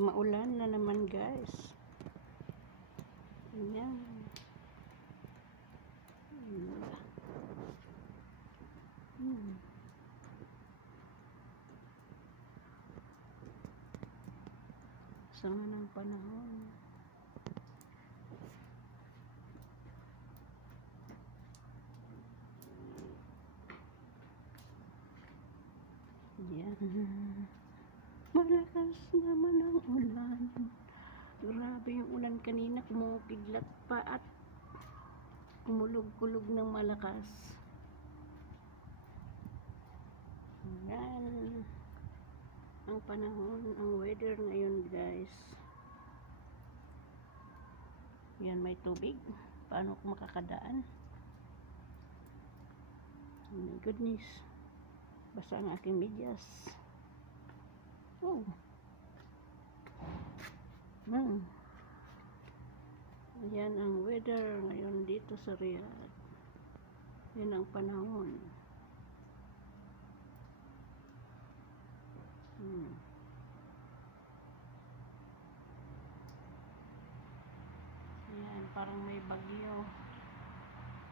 Maulan na naman, guys. Ayan. Sama ng panahon. Yan. Malakas naman ang ulan. Grabe yung ulan kanina, kumukidlat pa at kumulog-kulog ng malakas. Yan ang panahon, ang weather ngayon, guys. Yan, may tubig. Paano ko makakadaan? Oh my goodness, basta ang aking medyas. Oh. Ayan ang weather ngayon dito sa Riyadh. Yan ang panahon. Ayan, parang may bagyo.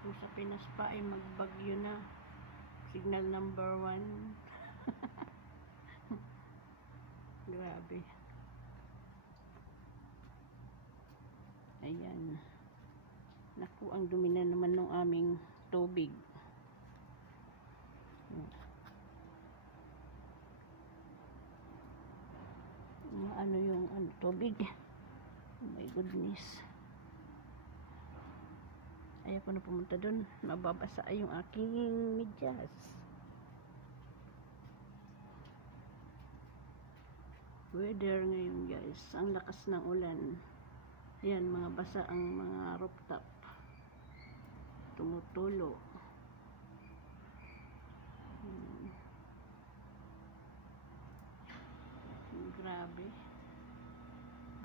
Kung sa Pinas pa ay magbagyo na. Signal number 1. Grabe. Ayan. Naku, ang dumi na naman ng aming tubig. Ano yung tubig? Oh my goodness. Ayaw ko na pumunta doon. Mababasa yung aking medyas. Weather ngayon, guys. Ang lakas ng ulan. Ayan, mga basa ang mga rooftop. Tumutulo. Grabe.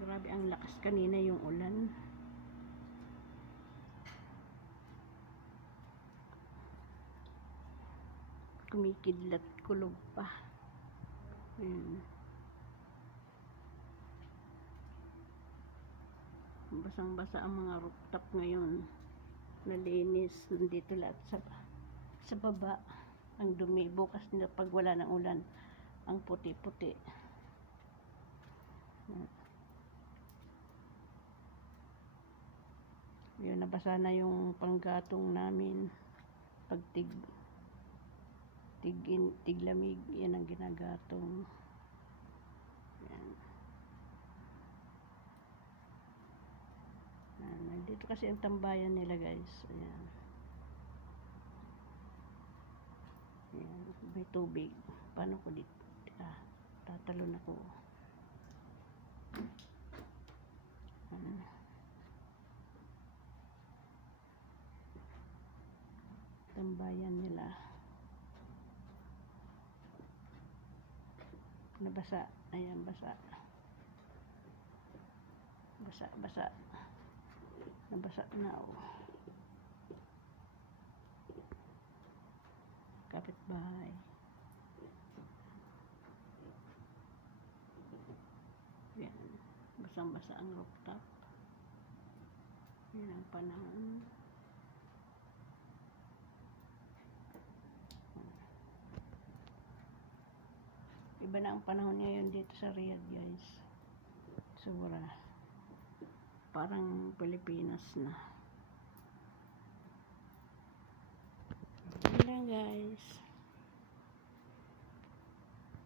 Grabe ang lakas kanina yung ulan. Kumikidlat, kulog pa. Ayan. Basang-basa ang mga rooftop ngayon. Nalinis. Nandito lahat sa baba. Ang dumi. Bukas na pag wala ng ulan, ang puti-puti. Yun, nabasa na yung panggatong namin. Pag tiglamig, yan ang ginagatong. Yan. Dito kasi ang tambayan nila, guys. Ayan. Ayan. May tubig. Paano ko dito? Tatalon ako. Tambayan nila. Nabasa. Ayan, basa. Basa. Nabasa na, oh. Kapitbahay. Yan. Basang-basa ang rooftop. Yan ang panahon. Iba na ang panahon ngayon dito sa Riyadh, guys. Sobra. Parang Pilipinas na. Yan lang, guys.